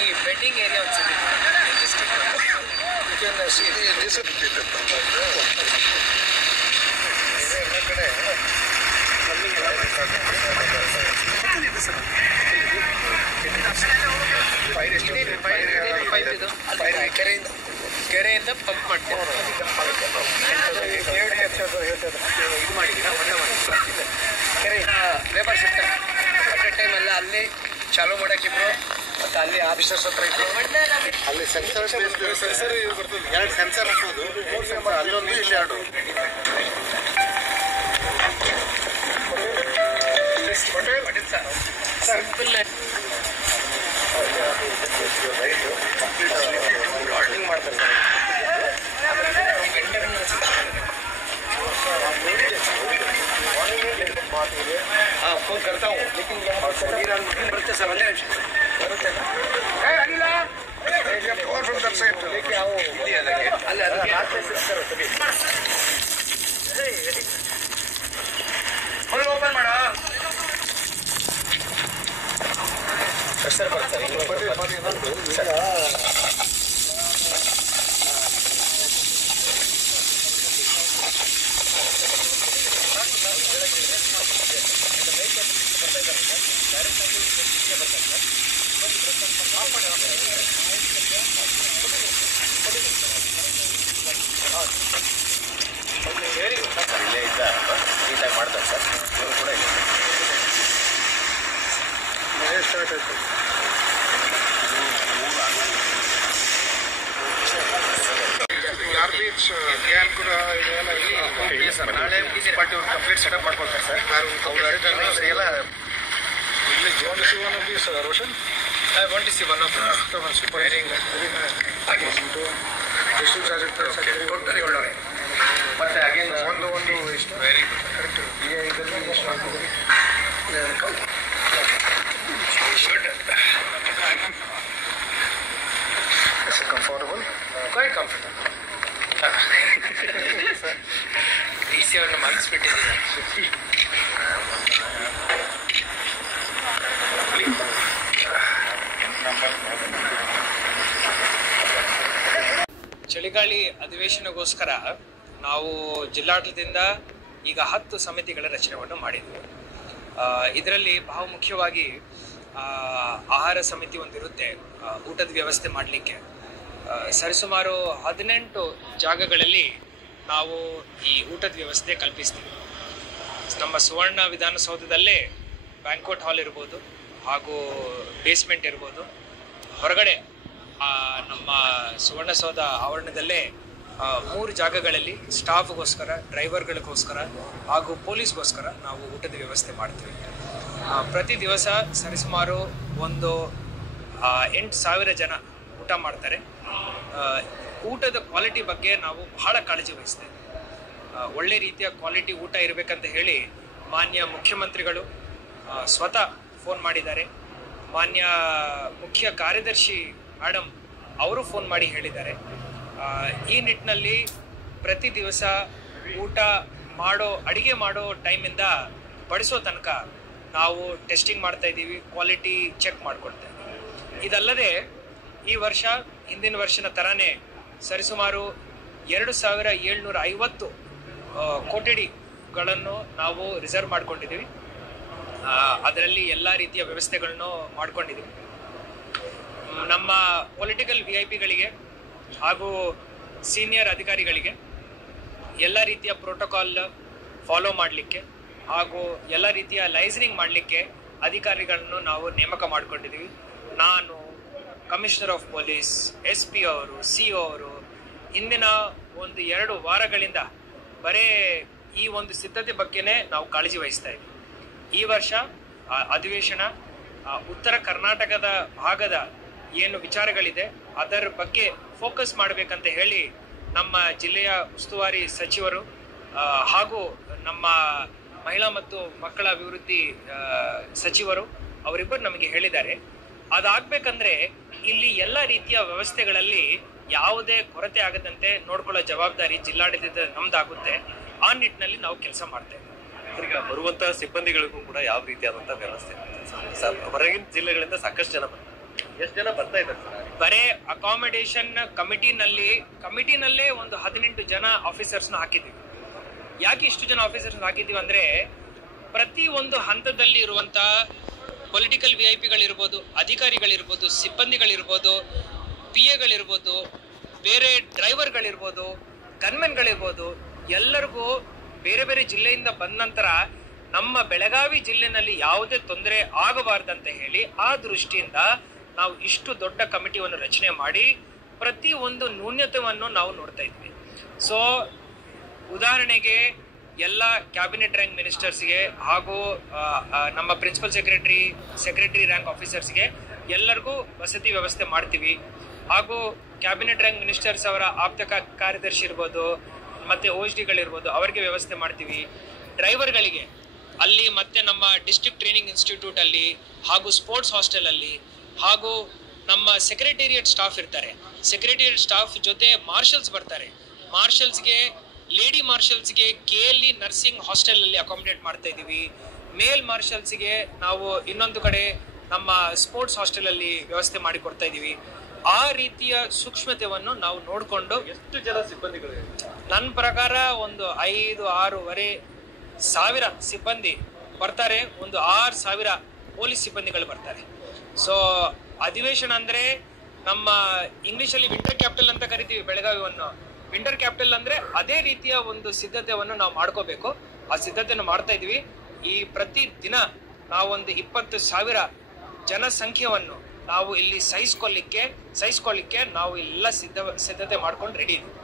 ಈ bedding area ಒಂದ್ಸತಿ ಎಲ್ಲ ಕಡೆ ಕೆರೆಯಿಂದ ಪಂಪ್ ಮಾಡ್ತೀವಿ. ಇದು ಮಾಡಿದ್ದೀರಾ ಕೆರೆ ಲೇಬರ್ಸ್ ಇರ್ತಾರೆ ಅಟ್ ಎ ಟೈಮ್ ಎಲ್ಲ ಅಲ್ಲಿ ಚಾಲೂ ಮಾಡೋಕ್ಕಿಬ್ರು ಮತ್ತು ಅಲ್ಲಿ ಆಫೀಸರ್ಸ್ ಹತ್ರ ಇದ್ರು. ಅಲ್ಲಿ ಸೆನ್ಸರ್ ಬರ್ತದೆ, 2 ಸೆನ್ಸರ್ ಹಾಕೋದು, 3 ಸೆನ್ಸರ್ ಅಲ್ಲೊಂದು ಇಲ್ಲಿ 2. ಸಿಂಪಲ್ ಆರ್ಡರಿಂಗ್ ಮಾಡ್ತಾರೆ ಸರ್. हाँ फोन करता हूँ लेकिन बरते सर अल्ले बरते और फ्रॉम दैट साइड लेके आओ अल्ले रात में शिफ्ट करो तभी फुल ओपन माडो प्रेशर ಬರ್ತಾರೆ ಇಲ್ಲೇ ಇದ್ದ ನೀಟಾಗಿ ಮಾಡ್ತಾರೆ ಸರ್. ಇವರು ಕೂಡ ಇಲ್ಲ ಸ್ಟಾರ್ಟ್ ಆಯ್ತು. ಗಾರ್ಬೇಜ್ ಕ್ಯಾನ್ ಕೂಡ ಇದೆಲ್ಲ ಸರ್. ನಾಳೆ ಮುನ್ಸಿಪಾಲ್ಟಿ ಅವ್ರು ಕಂಪ್ಲೀಟ್ ಸೆಟಪ್ ಮಾಡ್ಕೊಳ್ತಾರೆ ಸರ್. ಅವ್ರು ಎಲ್ಲ ಇಲ್ಲಿ zone C one of sir Roshan I want to see one of them. very good. ಎಷ್ಟು ಚಾರ್ಜ್ ಇರ್ತಾರೆ ಸರ್? ಟೋಟಲಿ ಒಳ್ಳೆ ಮತ್ತೆ ಅಗೇನ್ ಒಂದು ಎಷ್ಟು ವೆರಿ ಗುಡ್ ಕರೆಕ್ಟ್. ಈಗ ಇದರಲ್ಲಿ ಎಷ್ಟು ಆಗ್ತದೆ? Is it comfortable? Quite comfortable. DC ಅವರನ್ನು ಮಗಿಸ್ಬಿಟ್ಟಿದ್ದೀನಿ. ಚಳಿಗಾಳಿ ಅಧಿವೇಶನಗೋಸ್ಕರ ನಾವು ಜಿಲ್ಲಾಡಳಿತದಿಂದ ಈಗ 10 ಸಮಿತಿಗಳ ರಚನೆಯನ್ನು ಮಾಡಿದ್ವಿ. ಇದರಲ್ಲಿ ಬಹು ಮುಖ್ಯವಾಗಿ ಆಹಾರ ಸಮಿತಿ ಒಂದಿರುತ್ತೆ, ಊಟದ ವ್ಯವಸ್ಥೆ ಮಾಡಲಿಕ್ಕೆ. ಸರಿಸುಮಾರು 18 ಜಾಗಗಳಲ್ಲಿ ನಾವು ಈ ಊಟದ ವ್ಯವಸ್ಥೆ ಕಲ್ಪಿಸ್ತೀವಿ. ನಮ್ಮ ಸುವರ್ಣ ವಿಧಾನಸೌಧದಲ್ಲೇ ಬ್ಯಾಂಕ್ವೆಟ್ ಹಾಲ್ ಇರ್ಬೋದು, ಹಾಗೂ ಬೇಸ್ಮೆಂಟ್ ಇರ್ಬೋದು. ಹೊರಗಡೆ ನಮ್ಮ ಸುವರ್ಣಸೌಧ ಆವರಣದಲ್ಲೇ 3 ಜಾಗಗಳಲ್ಲಿ ಸ್ಟಾಫ್ಗೋಸ್ಕರ, ಡ್ರೈವರ್ಗಳಿಗೋಸ್ಕರ ಹಾಗೂ ಪೊಲೀಸ್ಗೋಸ್ಕರ ನಾವು ಊಟದ ವ್ಯವಸ್ಥೆ ಮಾಡ್ತೀವಿ. ಪ್ರತಿ ದಿವಸ ಸರಿಸುಮಾರು ಒಂದು 8,000 ಜನ ಊಟ ಮಾಡ್ತಾರೆ. ಊಟದ ಕ್ವಾಲಿಟಿ ಬಗ್ಗೆ ನಾವು ಬಹಳ ಕಾಳಜಿ ವಹಿಸ್ತೇವೆ. ಒಳ್ಳೆ ರೀತಿಯ ಕ್ವಾಲಿಟಿ ಊಟ ಇರಬೇಕಂತ ಹೇಳಿ ಮಾನ್ಯ ಮುಖ್ಯಮಂತ್ರಿಗಳು ಸ್ವತಃ ಫೋನ್ ಮಾಡಿದ್ದಾರೆ. ಮಾನ್ಯ ಮುಖ್ಯ ಕಾರ್ಯದರ್ಶಿ ಮೇಡಮ್ ಅವರು ಫೋನ್ ಮಾಡಿ ಹೇಳಿದ್ದಾರೆ. ಈ ನಿಟ್ಟಿನಲ್ಲಿ ಪ್ರತಿ ದಿವಸ ಊಟ ಅಡಿಗೆ ಮಾಡೋ ಟೈಮಿಂದ ಬಡಿಸೋ ತನಕ ನಾವು ಟೆಸ್ಟಿಂಗ್ ಮಾಡ್ತಾ ಇದ್ದೀವಿ, ಕ್ವಾಲಿಟಿ ಚೆಕ್ ಮಾಡ್ಕೊಳ್ತಾ ಇದ್ದೀವಿ. ಇದಲ್ಲದೆ ಈ ವರ್ಷ ಹಿಂದಿನ ವರ್ಷದ ಥರನೇ ಸರಿಸುಮಾರು 2,750 ಕೊಠಡಿಗಳನ್ನು ನಾವು ರಿಸರ್ವ್ ಮಾಡ್ಕೊಂಡಿದ್ದೀವಿ. ಅದರಲ್ಲಿ ಎಲ್ಲ ರೀತಿಯ ವ್ಯವಸ್ಥೆಗಳನ್ನು ಮಾಡ್ಕೊಂಡಿದ್ದೀವಿ. ನಮ್ಮ ಪೊಲಿಟಿಕಲ್ VIP-ಗಳಿಗೆ ಹಾಗೂ ಸೀನಿಯರ್ ಅಧಿಕಾರಿಗಳಿಗೆ ಎಲ್ಲ ರೀತಿಯ ಪ್ರೋಟೋಕಾಲ್ ಫಾಲೋ ಮಾಡಲಿಕ್ಕೆ ಹಾಗೂ ಎಲ್ಲ ರೀತಿಯ ಲೈಸನಿಂಗ್ ಮಾಡಲಿಕ್ಕೆ ಅಧಿಕಾರಿಗಳನ್ನು ನಾವು ನೇಮಕ ಮಾಡ್ಕೊಂಡಿದ್ದೀವಿ. ನಾನು, ಕಮಿಷನರ್ ಆಫ್ ಪೊಲೀಸ್, SP ಅವರು, CO ಅವರು ಹಿಂದಿನ 1-2 ವಾರಗಳಿಂದ ಬರೇ ಈ ಒಂದು ಸಿದ್ಧತೆ ಬಗ್ಗೆನೇ ನಾವು ಕಾಳಜಿ ವಹಿಸ್ತಾ ಇದ್ದೀವಿ. ಈ ವರ್ಷ ಅಧಿವೇಶನ ಉತ್ತರ ಕರ್ನಾಟಕದ ಭಾಗದ ಏನು ವಿಚಾರಗಳಿದೆ ಅದರ ಬಗ್ಗೆ ಫೋಕಸ್ ಮಾಡಬೇಕಂತ ಹೇಳಿ ನಮ್ಮ ಜಿಲ್ಲೆಯ ಉಸ್ತುವಾರಿ ಸಚಿವರು ಹಾಗೂ ನಮ್ಮ ಮಹಿಳಾ ಮತ್ತು ಮಕ್ಕಳ ಅಭಿವೃದ್ಧಿ ಸಚಿವರು ಅವರಿಬ್ಬರು ನಮಗೆ ಹೇಳಿದ್ದಾರೆ. ಅದಾಗಬೇಕಂದ್ರೆ ಇಲ್ಲಿ ಎಲ್ಲ ರೀತಿಯ ವ್ಯವಸ್ಥೆಗಳಲ್ಲಿ ಯಾವುದೇ ಕೊರತೆ ಆಗದಂತೆ ನೋಡ್ಕೊಳ್ಳೋ ಜವಾಬ್ದಾರಿ ಜಿಲ್ಲಾಡಳಿತದ ನಮ್ದಾಗುತ್ತೆ. ಆ ನಿಟ್ಟಿನಲ್ಲಿ ನಾವು ಕೆಲಸ ಮಾಡ್ತೇವೆ. ಈಗ ಬರುವಂತಹ ಸಿಬ್ಬಂದಿಗಳಿಗೂ ಕೂಡ ಯಾವ ರೀತಿಯಾದಂತಹ ವ್ಯವಸ್ಥೆ ಸರ್? ಹೊರಗಿನ ಜಿಲ್ಲೆಗಳಿಂದ ಸಾಕಷ್ಟು ಜನ ಬರ್ತಾರೆ, ಎಷ್ಟು ಜನ ಬರ್ತಾ ಇದ್ದಾರೆ ಸರ್? ಬರೇ ಅಕಾಮಿಡೇಷನ್ ಕಮಿಟಿನಲ್ಲೇ ಒಂದು 18 ಜನ ಆಫೀಸರ್ಸ್ ಹಾಕಿದ್ವಿ. ಯಾಕೆ ಇಷ್ಟು ಜನ ಆಫೀಸರ್ಸ್ ಹಾಕಿದ್ವಿ ಅಂದ್ರೆ ಪ್ರತಿ ಒಂದು ಹಂತದಲ್ಲಿ ಇರುವಂತ ಪೊಲಿಟಿಕಲ್ VIP-ಗಳಿರ್ಬೋದು, ಅಧಿಕಾರಿಗಳಿರ್ಬೋದು, ಸಿಬ್ಬಂದಿಗಳಿರ್ಬೋದು, PA-ಗಳಿರ್ಬೋದು, ಬೇರೆ ಡ್ರೈವರ್ಗಳಿರ್ಬೋದು, ಗನ್ಮೆನ್ಗಳಿರ್ಬೋದು, ಎಲ್ಲರಿಗೂ ಬೇರೆ ಬೇರೆ ಜಿಲ್ಲೆಯಿಂದ ಬಂದ ನಂತರ ನಮ್ಮ ಬೆಳಗಾವಿ ಜಿಲ್ಲೆನಲ್ಲಿ ಯಾವುದೇ ತೊಂದರೆ ಆಗಬಾರ್ದಂತ ಹೇಳಿ ಆ ದೃಷ್ಟಿಯಿಂದ ನಾವು ಇಷ್ಟು ದೊಡ್ಡ ಕಮಿಟಿಯನ್ನು ರಚನೆ ಮಾಡಿ ಪ್ರತಿ ಒಂದು ನ್ಯೂನ್ಯತೆಯನ್ನು ನಾವು ನೋಡ್ತಾ ಇದ್ವಿ. ಸೊ ಉದಾಹರಣೆಗೆ ಎಲ್ಲ ಕ್ಯಾಬಿನೆಟ್ ರ್ಯಾಂಕ್ ಮಿನಿಸ್ಟರ್ಸ್ಗೆ ಹಾಗೂ ನಮ್ಮ ಪ್ರಿನ್ಸಿಪಲ್ ಸೆಕ್ರೆಟರಿ ರ್ಯಾಂಕ್ ಆಫೀಸರ್ಸ್ಗೆ ಎಲ್ಲರಿಗೂ ವಸತಿ ವ್ಯವಸ್ಥೆ ಮಾಡ್ತೀವಿ. ಹಾಗೂ ಕ್ಯಾಬಿನೆಟ್ ರ್ಯಾಂಕ್ ಮಿನಿಸ್ಟರ್ಸ್ ಅವರ ಆಪ್ತ ಕಾರ್ಯದರ್ಶಿ ಇರ್ಬೋದು, ಮತ್ತೆ OSD-ಗಳಿರ್ಬೋದು, ಅವರಿಗೆ ವ್ಯವಸ್ಥೆ ಮಾಡ್ತೀವಿ. ಡ್ರೈವರ್ಗಳಿಗೆ ಅಲ್ಲಿ ಮತ್ತೆ ನಮ್ಮ ಡಿಸ್ಟ್ರಿಕ್ಟ್ ಟ್ರೈನಿಂಗ್ ಇನ್ಸ್ಟಿಟ್ಯೂಟ್ ಅಲ್ಲಿ ಹಾಗೂ ಸ್ಪೋರ್ಟ್ಸ್ ಹಾಸ್ಟೆಲ್ ಅಲ್ಲಿ ಹಾಗೂ ನಮ್ಮ ಸೆಕ್ರೆಟೇರಿಯಟ್ ಸ್ಟಾಫ್ ಇರ್ತಾರೆ. ಸೆಕ್ರೆಟೇರಿಯಟ್ ಸ್ಟಾಫ್ ಜೊತೆ ಮಾರ್ಷಲ್ಸ್ ಬರ್ತಾರೆ. ಲೇಡಿ ಮಾರ್ಷಲ್ಸ್ಗೆ KLE ನರ್ಸಿಂಗ್ ಹಾಸ್ಟೆಲ್ ಅಲ್ಲಿ ಅಕಾಮಿಡೇಟ್ ಮಾಡ್ತಾ ಇದೀವಿ. ಮೇಲ್ ಮಾರ್ಷಲ್ಸ್ಗೆ ನಾವು ಇನ್ನೊಂದು ಕಡೆ ನಮ್ಮ ಸ್ಪೋರ್ಟ್ಸ್ ಹಾಸ್ಟೆಲ್ ಅಲ್ಲಿ ವ್ಯವಸ್ಥೆ ಮಾಡಿ ಕೊಡ್ತಾ ಇದೀವಿ. ಆ ರೀತಿಯ ಸೂಕ್ಷ್ಮತೆಯನ್ನು ನಾವು ನೋಡಿಕೊಂಡು ಎಷ್ಟು ಜನ ಸಿಬ್ಬಂದಿಗಳು? ನನ್ನ ಪ್ರಕಾರ ಒಂದು 5-6 ಸಾವಿರ ಸಿಬ್ಬಂದಿ ಬರ್ತಾರೆ. ಒಂದು 6,000 ಪೊಲೀಸ್ ಸಿಬ್ಬಂದಿಗಳು ಬರ್ತಾರೆ. ಸೊ ಅಧಿವೇಶನ ಅಂದ್ರೆ ನಮ್ಮ ಇಂಗ್ಲಿಷಲ್ಲಿ ವಿಂಟರ್ ಕ್ಯಾಪಿಟಲ್ ಅಂತ ಕರಿತೀವಿ ಬೆಳಗಾವಿಯನ್ನು. ವಿಂಟರ್ ಕ್ಯಾಪಿಟಲ್ ಅಂದ್ರೆ ಅದೇ ರೀತಿಯ ಒಂದು ಸಿದ್ಧತೆಯನ್ನು ನಾವು ಮಾಡ್ಕೋಬೇಕು. ಆ ಸಿದ್ಧತೆಯನ್ನು ಮಾಡ್ತಾ ಇದೀವಿ. ಈ ಪ್ರತಿ ದಿನ ನಾವೊಂದು 20,000 ಜನಸಂಖ್ಯೆಯನ್ನು ನಾವು ಇಲ್ಲಿ ಸಹಿಸ್ಕೊಳ್ಳಿಕ್ಕೆ ನಾವು ಎಲ್ಲ ಸಿದ್ಧತೆ ಮಾಡ್ಕೊಂಡು ರೆಡಿ ಇದ್ದೀವಿ.